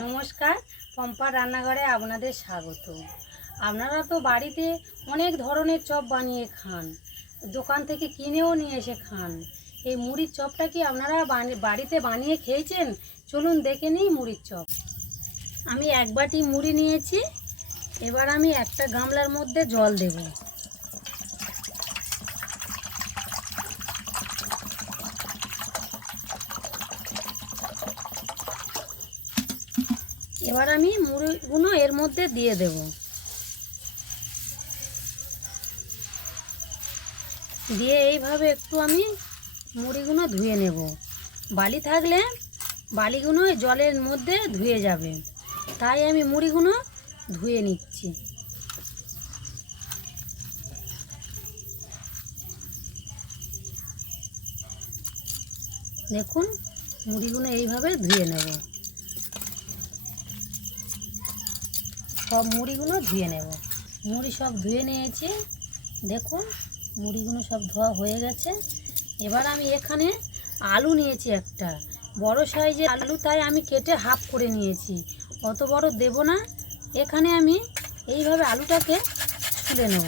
নমস্কার, পম্পার রান্নাঘরে আপনাদের স্বাগত। আপনারা তো বাড়িতে অনেক ধরনের চপ বানিয়ে খান, দোকান থেকে কিনেও নিয়ে এসে খান। এই মুড়ির চপটা কি আপনারা বাড়িতে বানিয়ে খেয়েছেন? চলুন দেখে নিই মুড়ির চপ। আমি এক বাটি মুড়ি নিয়েছি। এবার আমি একটা গামলার মধ্যে জল দেব। এবার আমি মুড়িগুলো এর মধ্যে দিয়ে দেব। দিয়ে এইভাবে একটু আমি মুড়িগুলো ধুয়ে নেব। বালি থাকলে বালিগুলো জলের মধ্যে ধুয়ে যাবে, তাই আমি মুড়িগুলো ধুয়ে নিচ্ছি। দেখুন, মুড়িগুলো এইভাবে ধুয়ে নেব। সব মুড়িগুলো ধুয়ে নেব। মুড়ি সব ধুয়ে নিয়েছি। দেখুন, মুড়িগুলো সব ধোয়া হয়ে গেছে। এবার আমি এখানে আলু নিয়েছি, একটা বড় সাইজের আলু, তাই আমি কেটে হাফ করে নিয়েছি। অত বড় দেব না। এখানে আমি এইভাবে আলুটাকে ছুলে নেব।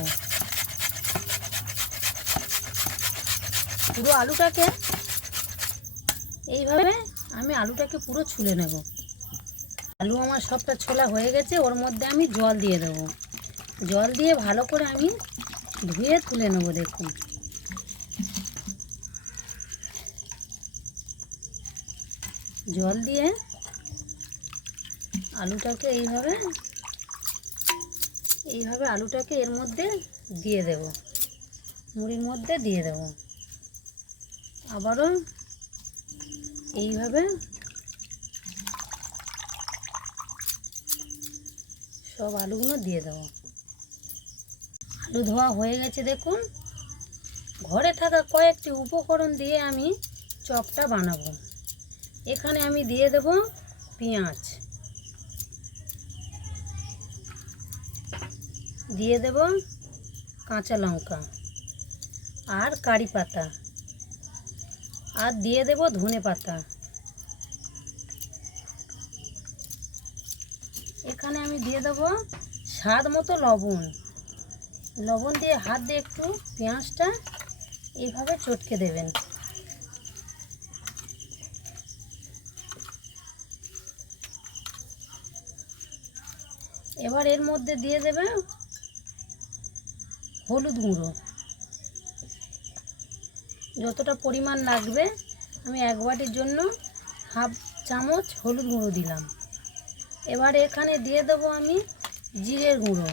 পুরো আলুটাকে এইভাবে আমি আলুটাকে পুরো ছুলে নেব। আলু আমার সবটা ছোলা হয়ে গেছে। ওর মধ্যে আমি জল দিয়ে দেবো। জল দিয়ে ভালো করে আমি ধুয়ে তুলে নেব। দেখুন, জল দিয়ে আলুটাকে এইভাবে আলুটাকে এর মধ্যে দিয়ে দেব, মুড়ির মধ্যে দিয়ে দেব। আবারও এইভাবে সব আলুগুলো দিয়ে দেব। আলু ধোয়া হয়ে গেছে। দেখুন, ঘরে থাকা কয়েকটি উপকরণ দিয়ে আমি চপটা বানাবো। এখানে আমি দিয়ে দেব পেঁয়াজ, দিয়ে দেব কাঁচা লঙ্কা আর কারি পাতা, আর দিয়ে দেব ধনে পাতা। এখানে আমি দিয়ে দেব স্বাদ মতো লবণ। লবণ দিয়ে হাত দিয়ে একটু পেঁয়াজটা এইভাবে চটকে দেবেন। এবার এর মধ্যে দিয়ে দেবে হলুদ গুঁড়ো, যতটা পরিমাণ লাগবে। আমি এক বাটির জন্য হাফ চামচ হলুদ গুঁড়ো দিলাম। এবার এখানে দিয়ে দেবো আমি জিরের গুঁড়ো,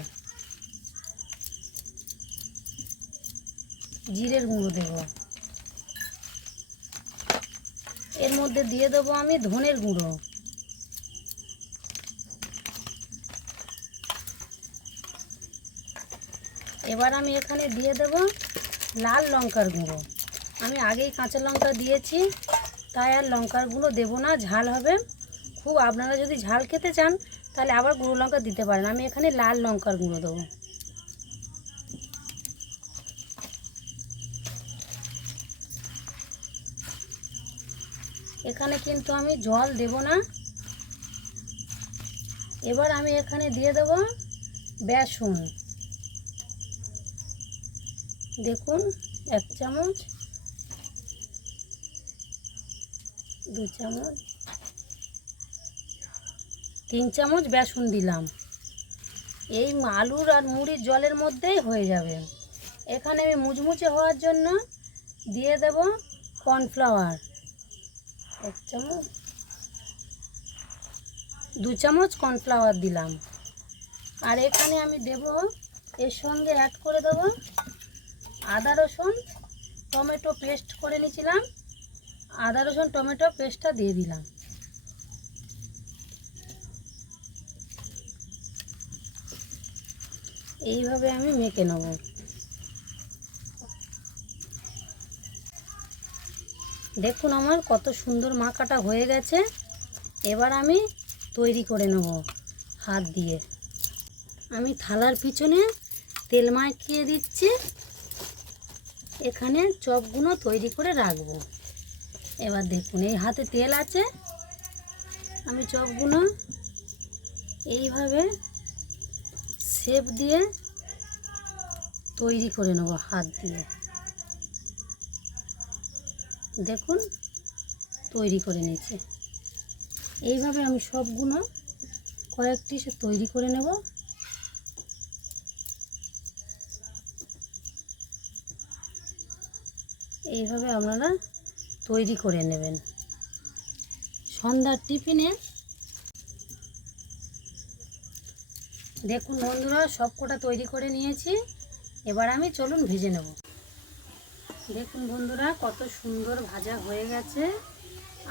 দেব। এর মধ্যে দিয়ে দেবো আমি ধনের গুঁড়ো। এবার আমি এখানে দিয়ে দেব লাল লঙ্কার গুঁড়ো। আমি আগেই কাঁচা লঙ্কা দিয়েছি, তাই আর লঙ্কার গুঁড়ো দেবো না, ঝাল হবে খুব। আপনারা যদি ঝাল খেতে চান তাহলে আবার গুঁড়ো লঙ্কা দিতে পারেন। আমি এখানে লাল লঙ্কার গুঁড়ো দেবো। এখানে কিন্তু আমি জল দেব না। এবার আমি এখানে দিয়ে দেব বেসন। দেখুন, 1 চামচ, 2 চামচ, 3 চামচ বেসন দিলাম। এই আলুর আর মুড়ির জলের মধ্যেই হয়ে যাবে। এখানে আমি মুচমুচে হওয়ার জন্য দিয়ে দেব কর্নফ্লাওয়ার 1 চামচ, 2 চামচ কর্নফ্লাওয়ার দিলাম। আর এখানে আমি দেব, এর সঙ্গে অ্যাড করে দেব আদা রসুন টমেটো পেস্ট করে নিয়েছিলাম। আদা রসুন টমেটো পেস্টটা দিয়ে দিলাম। এইভাবে আমি মেখে নেব। দেখুন, আমার কত সুন্দর মাখাটা হয়ে গেছে। এবার আমি তৈরি করে নেব হাত দিয়ে। আমি থালার পিছনে তেল মাখিয়ে দিচ্ছি। এখানে চপগুলো তৈরি করে রাখবো। এবার দেখুন, এই হাতে তেল আছে। আমি চপগুলো এইভাবে শেপ দিয়ে তৈরি করে নেব হাত দিয়ে। দেখুন তৈরি করে নিয়েছি। এইভাবে আমি সবগুলো কয়েকটি তৈরি করে নেব। এইভাবে আপনারা তৈরি করে নেবেন। সন্ধ্যার টিফিনে দেখুন বন্ধুরা সব কটা তৈরি করে নিয়েছি। এবার আমি চলুন ভেজে নেব। দেখুন বন্ধুরা কত সুন্দর ভাজা হয়ে গেছে।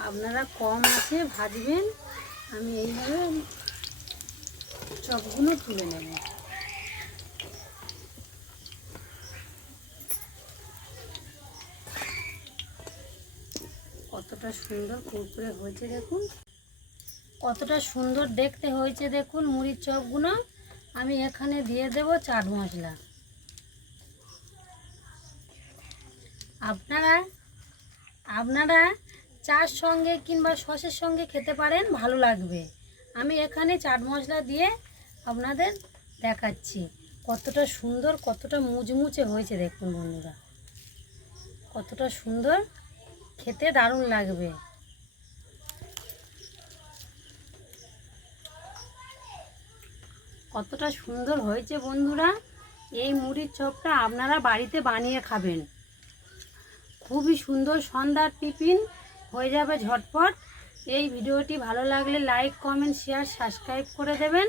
আপনারা কম আঁচে ভাজবেন। আমি এইভাবে চপগুলো তুলে নেব। কতটা সুন্দর কুরকুরে হয়েছে দেখুন, কতটা সুন্দর দেখতে হয়েছে দেখুন মুড়ির চপগুলো। আমি এখানে দিয়ে দেব চাট মশলা। আপনারা চার সঙ্গে কিংবা সসের সঙ্গে খেতে পারেন, ভালো লাগবে। আমি এখানে চাট মশলা দিয়ে আপনাদের দেখাচ্ছি কতটা সুন্দর, কতটা মুচমুচে হয়েছে দেখুন বন্ধুরা, কতটা সুন্দর, খেতে দারুণ লাগবে। কতটা সুন্দর হয়েছে বন্ধুরা। এই মুড়ির চপটা আপনারা বাড়িতে বানিয়ে খাবেন। খুবই সুন্দর সন্ধ্যার টিফিন হয়ে যাবে ঝটপট। এই ভিডিওটি ভালো লাগলে লাইক, কমেন্ট, শেয়ার, সাবস্ক্রাইব করে দেবেন।